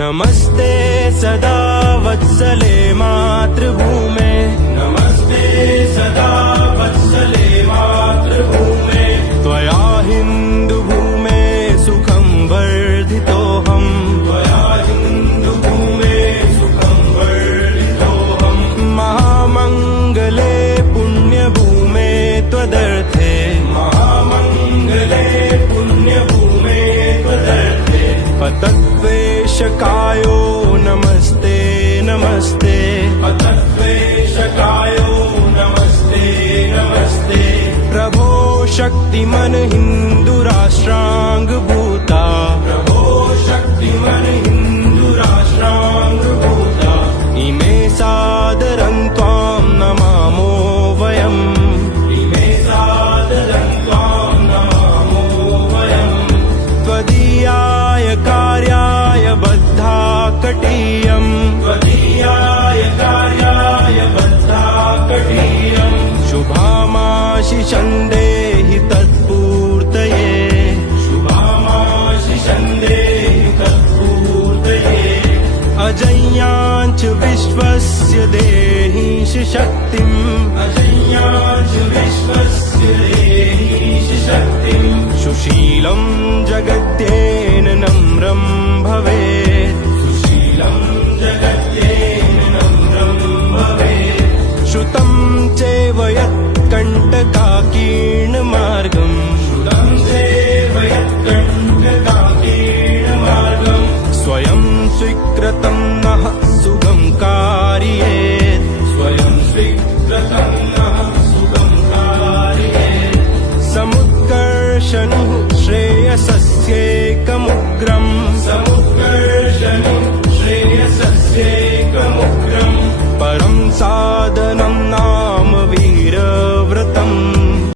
नमस्ते सदा वत्सले मातृभूमे, नमस्ते सदा वत्सले मातृभूमे। त्वया हिन्दुभूमे सुखं वर्धितोऽहं, त्वया हिन्दुभूमे सुखं वर्धितोऽहं। महामङ्गले पुण्यभूमे त्वदर्थे, महामङ्गले पुण्यभूमे त्वदर्थे। पतद्वेषकायो नमस्ते नमस्ते, पतद्वेषकायो नमस्ते नमस्ते। प्रभो शक्तिमन हिन्दुराष्ट्राङ्गभूता, प्रभो शक्तिमन